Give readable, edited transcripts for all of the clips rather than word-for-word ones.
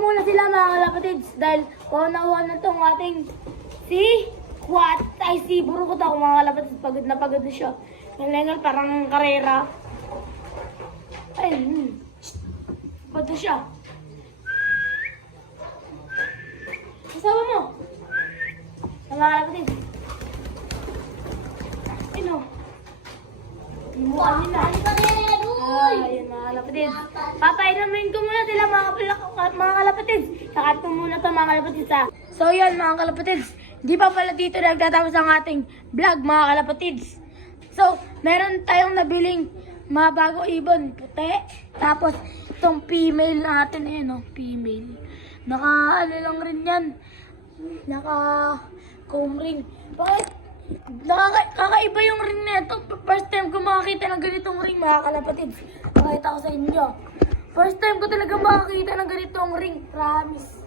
muna sila mga kalapatids dahil paunawan na itong ating si Burukot ako mga kalapatids. Pagod na siya. Ngayon parang karera. Ay, pagod na siya. Kasama mo. Mga kalapatids. Ano? Mukha nila. Ayun mga kalapatids. Papainamin ko muna sila mga kalapatids. Kakat ko muna ito mga kalapatids ha. So yan mga kalapatids. Di pa pala dito nagtatapos ang ating vlog mga kalapatids. So meron tayong nabiling mga bagong ibon. Puti. Tapos itong female natin. Ayan o. Female. Naka ano lang rin yan. Naka comb ring. Bakit? Kakaiba yung ring na ito. First time ko makakita ng ganitong ring mga kalapatids. Pakita ko sa inyo. First time ko talaga makakita ng ganitong ring. Promise.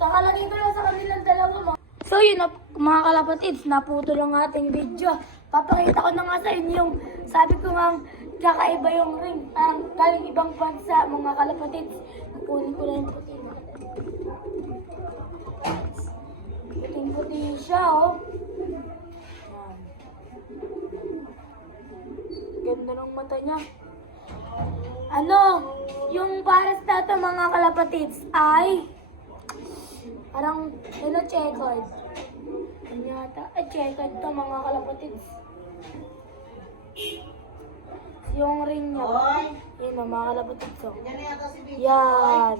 Kakalagay ko lang sa kanilang dalawa. So yun mga kalapatids. Naputo lang ating video. Papakita ko na nga sa inyo yung sabi ko nga kakaiba yung ring. Parang galing ibang bansa mga kalapatids. Nakunin ko lang yung puti na. Puting-puti siya, oh. Ganda ng mata niya. Ano, yung pares na ito mga kalapatids ay parang, checkered. Ano yata? Checkered to mga kalapatids. Yung ring niya. Yun o, mga kalapatids, oh. Yan.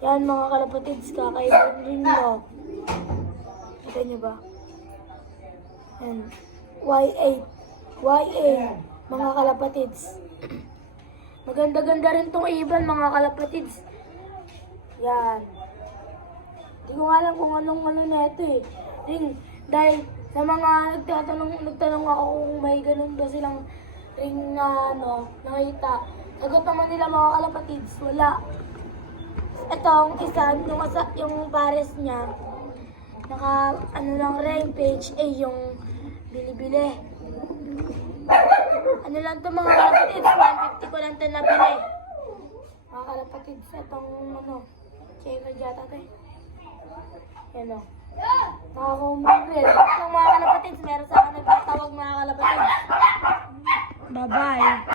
Yan mga kalapatids, kakaiba yung ring niyo. Kita niyo ba? Yan. YA. Mga kalapatids. Maganda-ganda rin tong ibon mga kalapatids. Yan. Hindi ko alam kung anong na ito eh. Ring. Dahil sa mga nagtanong ako kung may ganun ba silang ring na nakita. Sagot naman nila mga kalapatids. Wala. Itong isa, yung pares niya. Naka, lang rin, page A yung bili-bili. Ano lang ito mga kalapatids, 150 ko lang ito nabili. Mga kalapatids, itong checker dyan ito. Yan o. Nakakumang rin. Itong mga kalapatids, meron sa akin nagtatawag mga kalapatids. Bye-bye.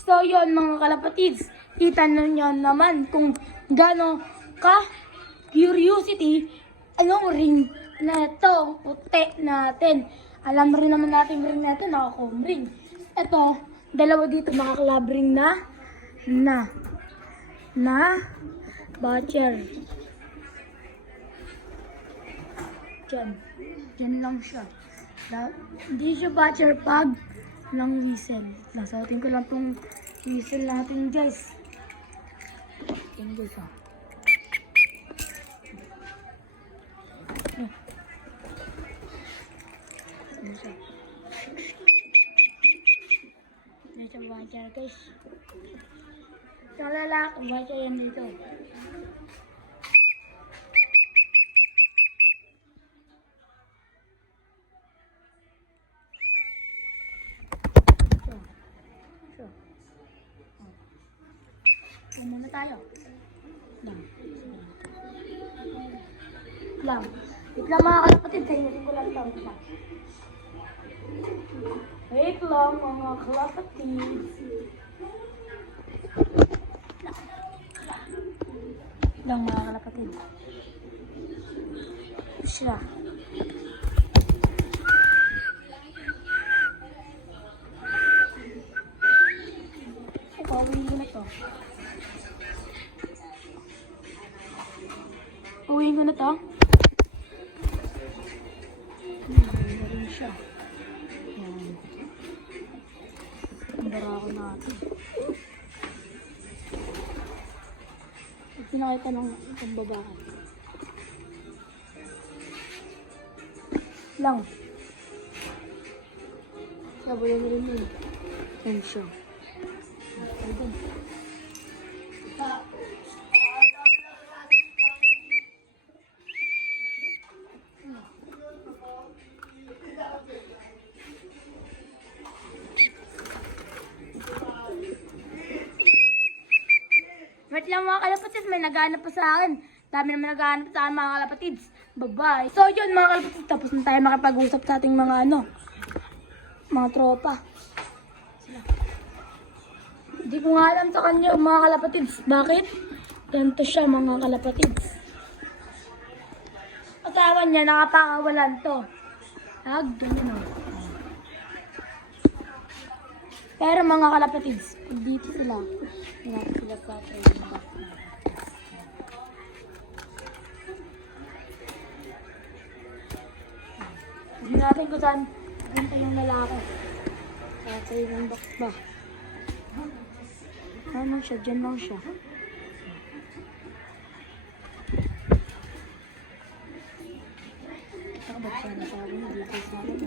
So yun mga kalapatids, kita nyo naman kung gano'n ka curiosity anong ring na ito, puti natin. Alam rin naman natin ring na ito, naka-comb ring. Ito, dalawa dito naka-club ring na butcher. Diyan lang siya. Hindi siya butcher pag lang whistle. Nasautin ko lang tong whistle natin guys. Yan guys oh. Nasa butcher guys. Yung lalaki, butcher yan dito. Ano na tayo? Lang. Wait lang mga kalapatid. Kainin ko lang ito. Wait lang mga kalapatid. Lang mga kalapatid. Siya. Pauwiin ko na ito. Pauwiin ko na ito. Meron siya. Yan. Ang barako natin. Pinakita ng pambabakan. Lang. Sabayan na rin yun. Yan siya. Ayun. lang mga kalapatids. May naghahanap pa sa akin. Dami naman naghahanap sa akin mga kalapatids. Bye-bye. So yun mga kalapatids. Tapos na tayo makipag-usap sa ating mga mga tropa. Hindi ko nga alam sa kanya mga kalapatids. Bakit? Ganito siya mga kalapatids. Asawa niya nakapakawalan to. Ganun o. Pero mga kalapatids, dito sila. Dito sila sa atin. Hindi natin kung saan ganito yung lalaki. Sa yung box ba? Ano siya? Diyan lang siya. Nakabag siya na sa akin. Dito sa akin.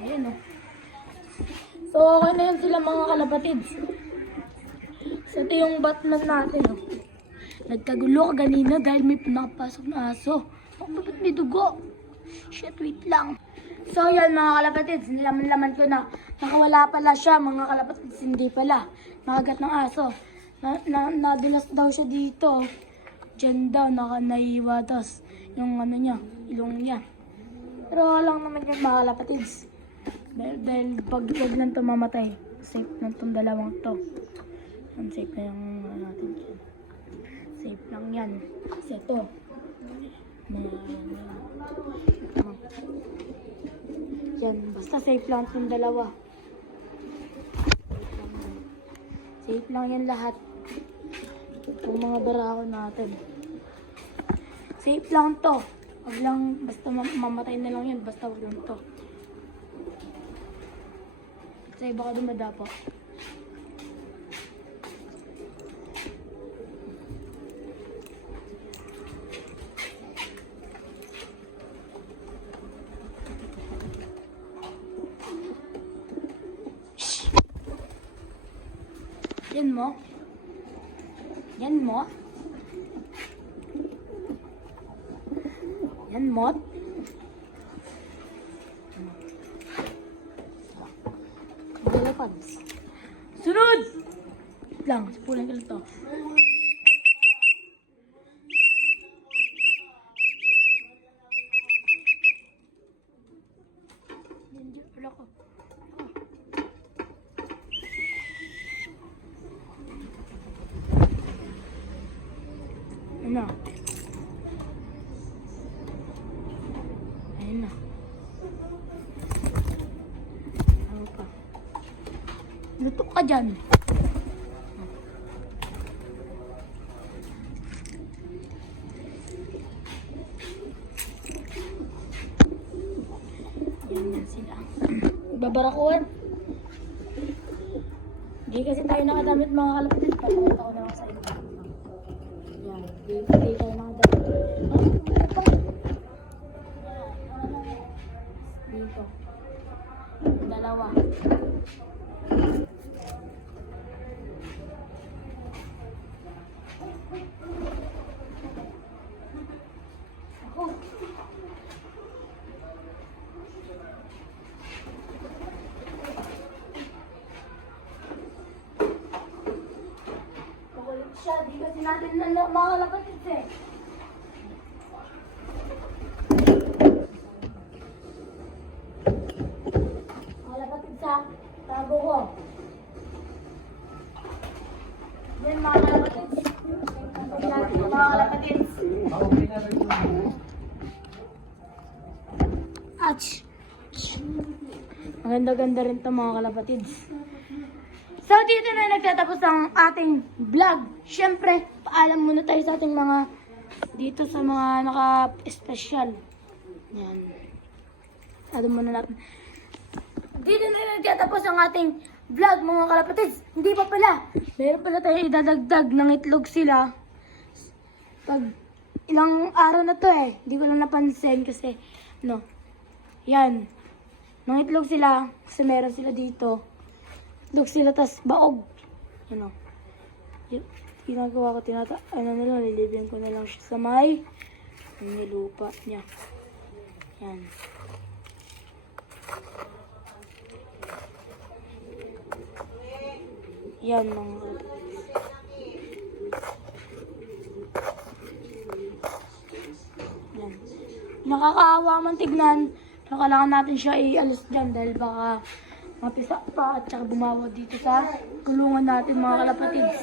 Ayan o. So okay na yun sila mga kalapatids. So ito yung Batman natin o. Nagkagulo ka ganina dahil may pinapasok na aso. Ba't may dugo? Shit, wait lang. So yan mga kalapatids, nilaman-laman ko na. Nakawala pala siya mga kalapatids, hindi pala. Nakagat ng aso. Nadulas daw siya dito. Diyan daw, naiwa tas yung ano niya, ilong niya. Pero lang naman yung mga kalapatids. Dahil pag wag lang ito mamatay, safe na itong dalawang to. Unsafe na yung natin dyan. Safe lang yan. Kasi ito. Yan. Basta safe lang itong dalawa. Safe lang yan lahat. Itong mga barako natin. Safe lang to. Wag lang, basta mamatay na lang yan. Basta wag lang to. Kasi baka dumadapo. Yan mo. Yan mo. Yan mo. Galapans. Sunod! Lang, sipulan ka lang to. Yan, wala ko. Ano? Ayun na. Ano pa? Luto ka dyan. Yan sila. Babarakuan. Hindi kasi tayo nakadamit mga kalapatid. Papakita ko na ako sa inyo. Yan. Hindi tayo nakadamit. Dito. Dalawa. Ako. Makulit siya. Di kasi natin mga kalapatid eh. Tago ko. Yan mga kalapatids. Mga kalapatids. Ach! Maganda-ganda rin ito mga kalapatids. So dito na nagtatapos ang ating vlog. Siyempre, paalam muna tayo sa ating mga dito sa mga naka-special. Yan. Paalam muna natin. Dito na nagtatapos ang ating vlog mga kalapatids. Hindi pa pala. Meron pala tayo idadagdag ng itlog sila. Pag ilang araw na to eh. Hindi ko lang napansin kasi no. Yan. Nang itlog sila. Kasi meron sila dito. Itlog sila tas baog. Yan o. Ginagawa ko nila. Lilibyan ko na lang siya sa may lupa niya. Yan. Yan mga yan. Nakakaawa man tignan. Pero kailangan natin siya i-alis dyan dahil baka mapisa pa at saka bumawa dito sa kulungan natin mga kalapatids.